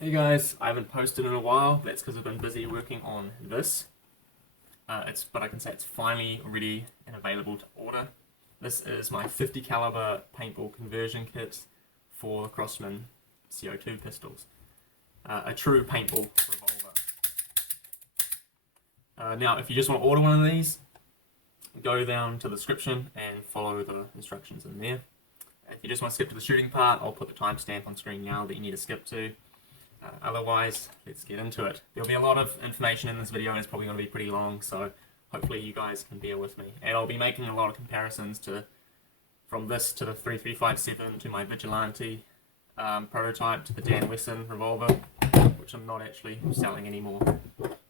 Hey guys, I haven't posted in a while. That's because I've been busy working on this. But I can say it's finally ready and available to order. This is my 50 caliber paintball conversion kit for the Crosman CO2 pistols. A true paintball revolver. Now, if you just want to order one of these, go down to the description and follow the instructions in there. If you just want to skip to the shooting part, I'll put the timestamp on screen now that you need to skip to. Otherwise, let's get into it. There'll be a lot of information in this video and it's probably going to be pretty long, so hopefully you guys can bear with me. And I'll be making a lot of comparisons from this to the 3357 to my Vigilante prototype to the Dan Wesson revolver, which I'm not actually selling anymore.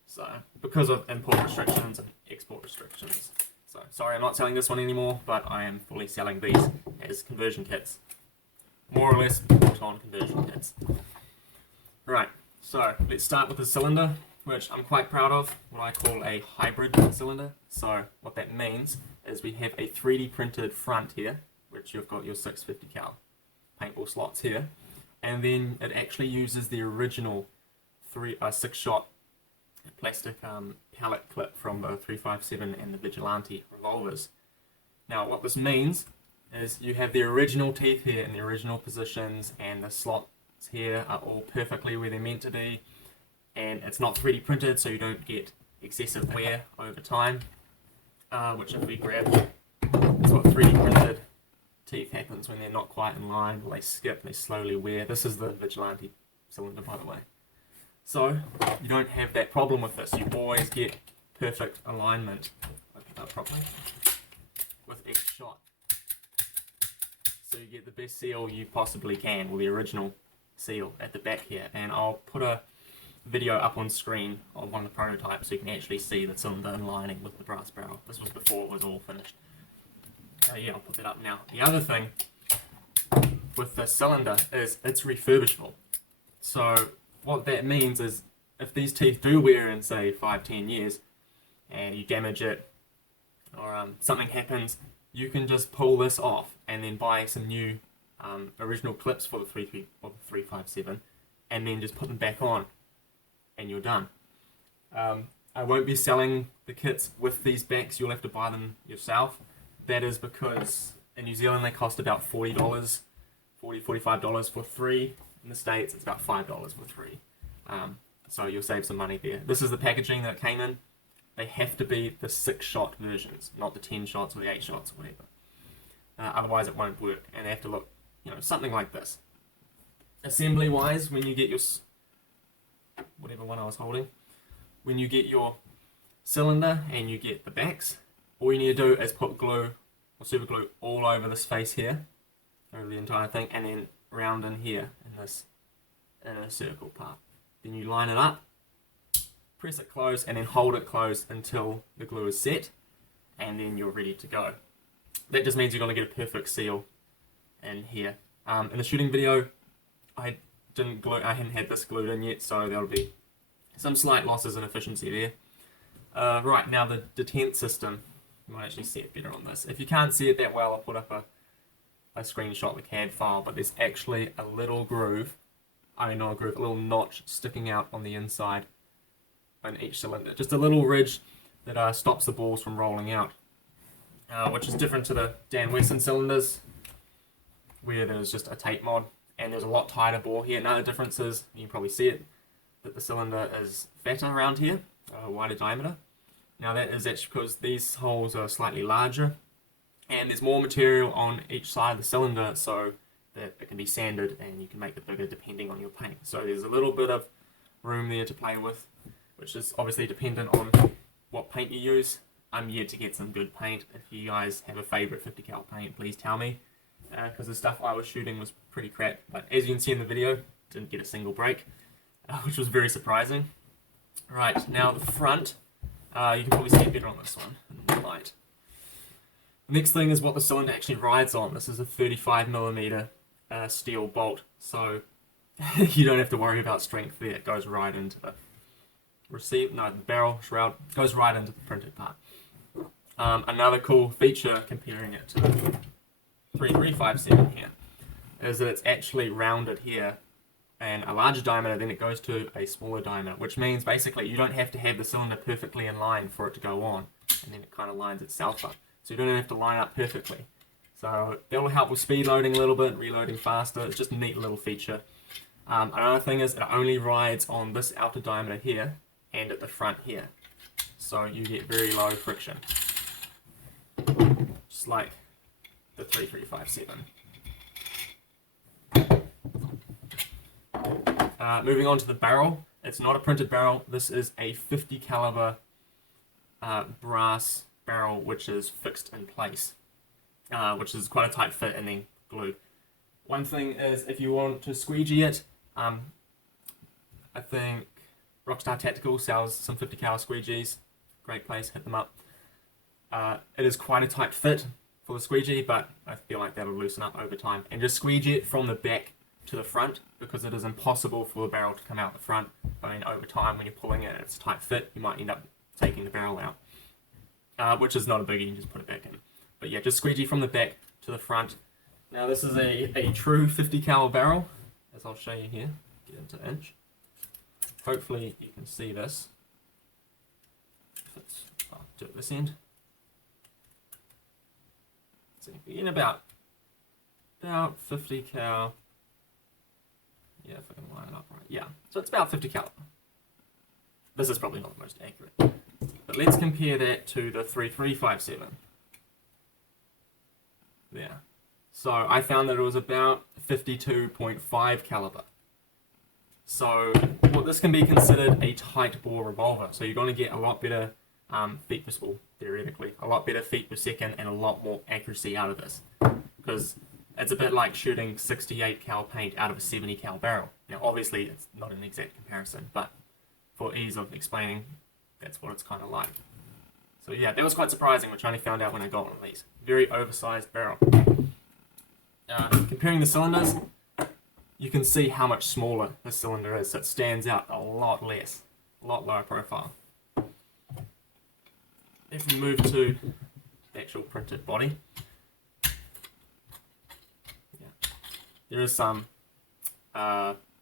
So, because of import restrictions and export restrictions. So, sorry I'm not selling this one anymore, but I am fully selling these as conversion kits. More or less bought-on conversion kits. Right, so let's start with the cylinder, which I'm quite proud of, what I call a hybrid cylinder. So what that means is we have a 3D printed front here, which you've got your 650 cal paintball slots here, and then it actually uses the original 6-shot plastic pallet clip from the 357 and the Vigilante revolvers. Now what this means is you have the original teeth here in the original positions, and the slots here are all perfectly where they're meant to be, and it's not 3D printed, so you don't get excessive wear over time, which if we grab, that's what 3D printed teeth happens when they're not quite in line, or they skip, they slowly wear. This is the Vigilante cylinder, by the way. So you don't have that problem with this. You always get perfect alignment. Open it up properly with each shot, so you get the best seal you possibly can, or the original seal at the back here. And I'll put a video up on screen of one of the prototypes so you can actually see the cylinder in lining with the brass barrel. This was before it was all finished. Yeah, I'll put that up now. The other thing with the cylinder is it's refurbishable. So what that means is if these teeth do wear in say 5-10 years and you damage it or something happens, you can just pull this off and then buy some new original clips for the 357 and then just put them back on and you're done. I won't be selling the kits with these backs. You'll have to buy them yourself. That is because in New Zealand they cost about $40, $45 for 3. In the States it's about $5 for 3. So you'll save some money there. This is the packaging that it came in. They have to be the 6-shot versions, not the 10 shots or the 8 shots or whatever. Otherwise it won't work, and they have to look, something like this. Assembly wise, when you get your, whatever one I was holding, when you get your cylinder and you get the backs, all you need to do is put glue or super glue all over this face here, over the entire thing, and then round in here in this inner circle part. Then you line it up, press it close, and then hold it closed until the glue is set, and then you're ready to go. That just means you're going to get a perfect seal in here. In the shooting video, I hadn't had this glued in yet, so there'll be some slight losses in efficiency there. Right, now the detent system, you might actually see it better on this. If you can't see it that well, I'll put up a screenshot of the CAD file, but there's actually a little groove, a little notch sticking out on the inside in each cylinder. Just a little ridge that stops the balls from rolling out, which is different to the Dan Wesson cylinders, where there's just a tape mod and there's a lot tighter bore here. Now the difference is, you can probably see it, that the cylinder is fatter around here, wider diameter. Now that is actually because these holes are slightly larger and there's more material on each side of the cylinder, so that it can be sanded and you can make it bigger depending on your paint. So there's a little bit of room there to play with, which is obviously dependent on what paint you use. I'm yet to get some good paint. If you guys have a favourite 50 cal paint, please tell me, because the stuff I was shooting was pretty crap. But as you can see in the video, didn't get a single break, which was very surprising. Right, now the front, you can probably see it better on this one in the light. The next thing is what the cylinder actually rides on. This is a 35mm steel bolt, so you don't have to worry about strength there. It goes right into the the barrel shroud goes right into the printed part. Another cool feature comparing it to the 3357 here is that it's actually rounded here and a larger diameter, then it goes to a smaller diameter, which means basically you don't have to have the cylinder perfectly in line for it to go on, and then it kind of lines itself up. So you don't have to line up perfectly. So that will help with speed loading a little bit, reloading faster. It's just a neat little feature. Another thing is it only rides on this outer diameter here and at the front here. So you get very low friction. Just like the 3357. Moving on to the barrel. It's not a printed barrel. This is a 50 caliber brass barrel which is fixed in place. Which is quite a tight fit and then glued. One thing is if you want to squeegee it, I think Rockstar Tactical sells some 50 cal squeegees. Great place, hit them up. It is quite a tight fit for the squeegee, but I feel like that'll loosen up over time. And just squeegee it from the back to the front, because it is impossible for the barrel to come out the front. I mean, over time when you're pulling it and it's a tight fit, you might end up taking the barrel out. Which is not a biggie, you just put it back in. But yeah, just squeegee from the back to the front. Now this is a true 50 cal barrel, as I'll show you here. Get into inch. Hopefully you can see this. I'll do it this end. So you get about 50 cal. Yeah, if I can line it up right. Yeah, so it's about 50 cal. This is probably not the most accurate. But let's compare that to the 3357. There. So I found that it was about 52.5 caliber. So well, this can be considered a tight bore revolver. So you're going to get a lot better feet per, well, theoretically, a lot better feet per second and a lot more accuracy out of this. Because it's a bit like shooting 68 cal paint out of a 70 cal barrel. Now obviously it's not an exact comparison, but for ease of explaining, that's what it's kind of like. So yeah, that was quite surprising, which I only found out when I got one of these. Very oversized barrel. Comparing the cylinders, you can see how much smaller the cylinder is, so it stands out a lot less, a lot lower profile. If we move to the actual printed body, yeah, there is some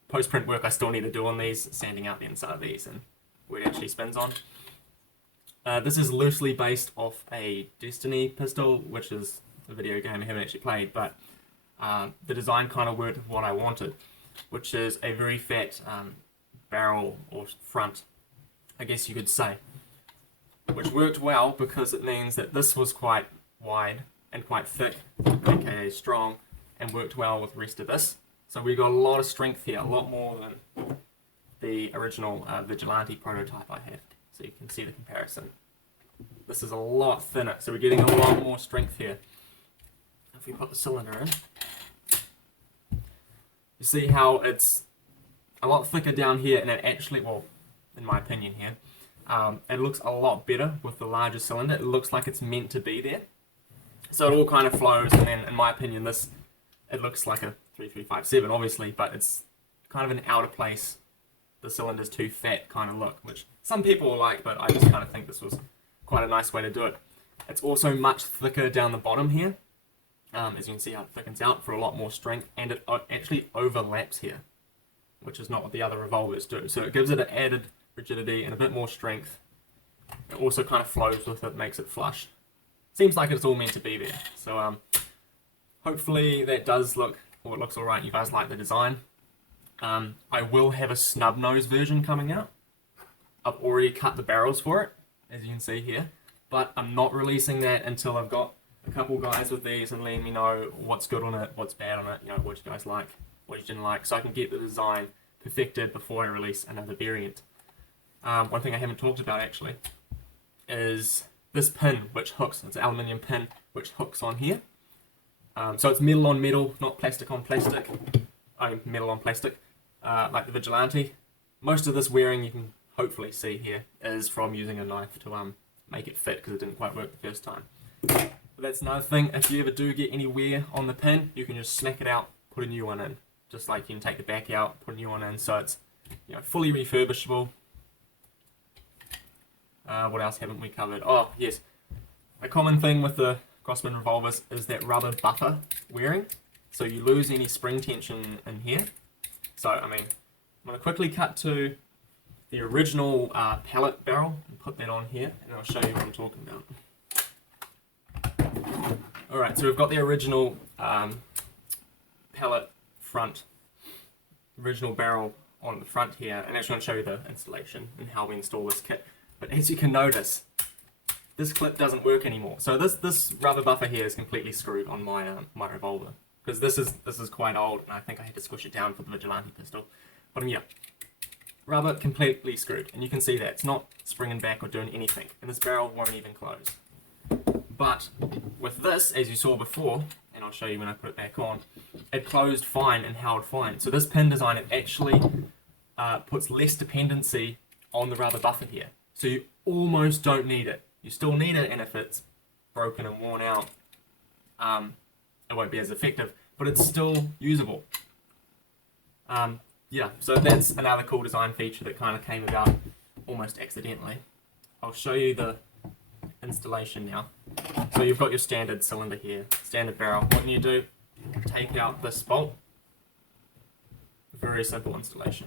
post-print work I still need to do on these, sanding out the inside of these and where it actually spins on. This is loosely based off a Destiny pistol, which is a video game I haven't actually played, but the design kind of worked with what I wanted, which is a very fat barrel or front, I guess you could say, which worked well because it means that this was quite wide and quite thick, aka strong, and worked well with the rest of this. So we got a lot of strength here, a lot more than the original Vigilante prototype I have. So you can see the comparison. This is a lot thinner, so we're getting a lot more strength here. If we put the cylinder in, you see how it's a lot thicker down here, and it actually, well, in my opinion here, it looks a lot better with the larger cylinder. It looks like it's meant to be there. So it all kind of flows, and then in my opinion it looks like a 3357 obviously, but it's kind of an out of place, the cylinder's too fat kind of look, which some people will like, but I just kind of think this was quite a nice way to do it. It's also much thicker down the bottom here, as you can see how it thickens out for a lot more strength, and it actually overlaps here, which is not what the other revolvers do. So it gives it an added rigidity and a bit more strength. It also kind of flows with it, makes it flush. Seems like it's all meant to be there. So hopefully that does look, or it looks alright. You guys like the design. I will have a snub nose version coming out. I've already cut the barrels for it, as you can see here, but I'm not releasing that until I've got a couple guys with these and letting me know what's good on it, what's bad on it, you know, what you guys like, what you didn't like, so I can get the design perfected before I release another variant. One thing I haven't talked about actually is this pin which hooks. It's an aluminium pin which hooks on here. So it's metal on metal, not plastic on plastic. I mean metal on plastic, like the Vigilante. Most of this wearing you can hopefully see here is from using a knife to make it fit because it didn't quite work the first time. But that's another thing, if you ever do get any wear on the pin, you can just snap it out, put a new one in. Just like you can take the back out, put a new one in, so it's, you know, fully refurbishable. What else haven't we covered? Oh, yes. A common thing with the Crosman revolvers is that rubber buffer wearing. So you lose any spring tension in here. So, I mean, I'm going to quickly cut to the original pellet barrel and put that on here, and I'll show you what I'm talking about. Alright, so we've got the original pellet front, original barrel on the front here, and I'm just going to show you the installation and how we install this kit. But as you can notice, this clip doesn't work anymore. So this rubber buffer here is completely screwed on my my revolver, because this is quite old, and I think I had to squish it down for the Vigilante pistol. But yeah, rubber completely screwed, and you can see that it's not springing back or doing anything, and this barrel won't even close. But with this, as you saw before, and I'll show you when I put it back on, it closed fine and held fine. So this pin design, it actually puts less dependency on the rubber buffer here. So you almost don't need it. You still need it, and if it's broken and worn out, it won't be as effective, but it's still usable. Yeah, so that's another cool design feature that kind of came about almost accidentally. I'll show you the installation now. So you've got your standard cylinder here, standard barrel. What you do, take out this bolt. Very simple installation.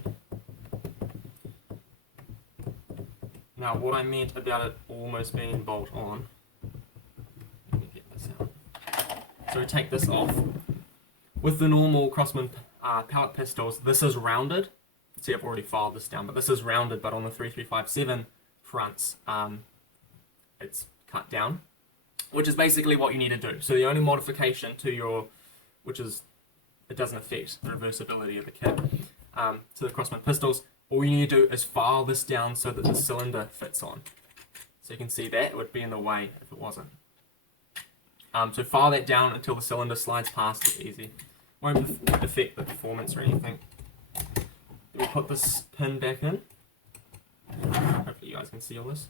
Now what I meant about it almost being bolt on, let me get this out. So take this off. With the normal Crosman pellet pistols, this is rounded. See, I've already filed this down, but this is rounded, but on the 3357 fronts, it's cut down, which is basically what you need to do. So the only modification to your, which is, it doesn't affect the reversibility of the kit, to the Crosman pistols, all you need to do is file this down so that the cylinder fits on. So you can see that it would be in the way if it wasn't. So file that down until the cylinder slides past it easy. Won't affect the performance or anything. We'll put this pin back in. Hopefully you guys can see all this.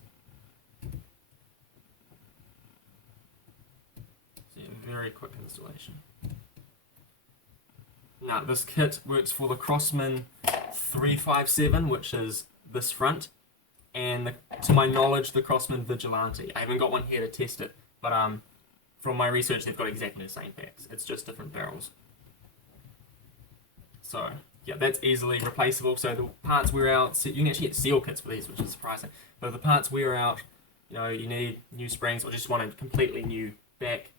So yeah, very quick installation. Now this kit works for the Crosman 357, which is this front, and to my knowledge the Crosman Vigilante. I haven't got one here to test it, but from my research they've got exactly the same packs. It's just different barrels. So yeah, that's easily replaceable. So the parts wear out, so you can actually get seal kits for these, which is surprising. But if the parts wear out, you know, you need new springs or just want a completely new back,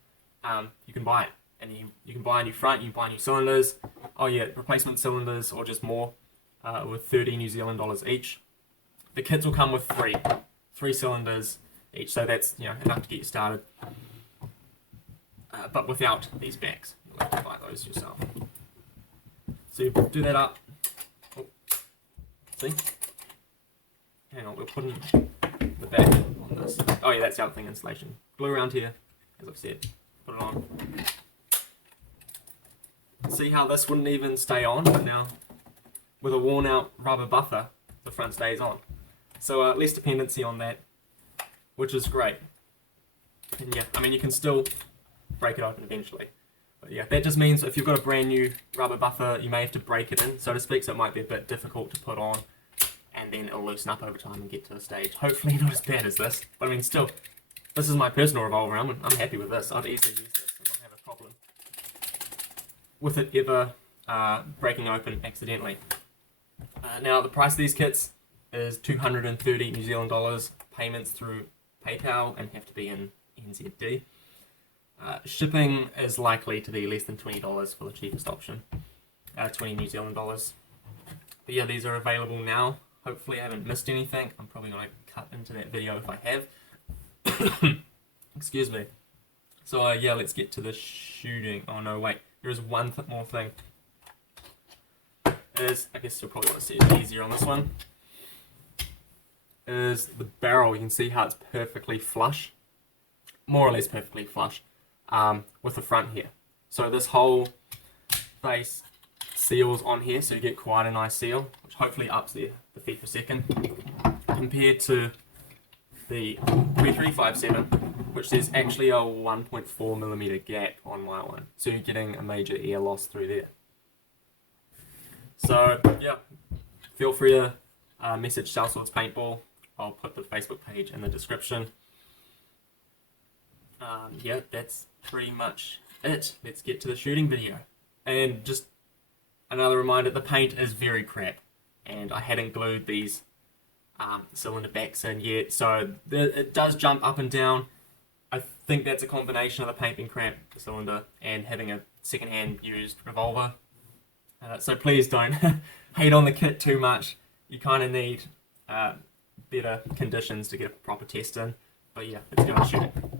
you can buy it. And you can buy a new front, you can buy new cylinders. Oh yeah, replacement cylinders or just more, with 30 New Zealand dollars each. The kits will come with three cylinders each, so that's, you know, enough to get you started. But without these backs, you'll have to buy those yourself. So you do that up. Oh, see? Hang on, we're putting the back on this. Oh yeah, that's the other thing, installation. Glue around here, as I've said. Put it on. See how this wouldn't even stay on, but now with a worn out rubber buffer, the front stays on. So less dependency on that, which is great. And yeah, I mean you can still break it open eventually. But yeah, that just means if you've got a brand new rubber buffer, you may have to break it in, so to speak, so it might be a bit difficult to put on, and then it'll loosen up over time and get to a stage. Hopefully not as bad as this, but I mean still, this is my personal revolver, I'm happy with this. I'd easily use this and not have a problem with it ever breaking open accidentally. Now the price of these kits is 230 New Zealand dollars, payments through PayPal and have to be in NZD. Shipping is likely to be less than $20 for the cheapest option, 20 New Zealand dollars. But yeah, these are available now. Hopefully I haven't missed anything. I'm probably going to cut into that video if I have. Excuse me. So yeah, let's get to the shooting. Oh no, wait. There's one more thing. I guess you'll probably want to see it easier on this one. Is the barrel. You can see how it's perfectly flush. More or less perfectly flush. With the front here. So this whole face seals on here, so you get quite a nice seal, which hopefully ups the feet per second, compared to the 3357, which there's actually a 1.4mm gap on my one, so you're getting a major air loss through there. So yeah, feel free to message Sellswords Paintball. I'll put the Facebook page in the description. Yeah, that's pretty much it. Let's get to the shooting video. And just another reminder, the paint is very crap, and I hadn't glued these cylinder backs in yet, so it does jump up and down. I think that's a combination of the paint being crap, the cylinder, and having a second-hand used revolver. So please don't hate on the kit too much. You kind of need better conditions to get a proper test in. But yeah, let's go and shoot it.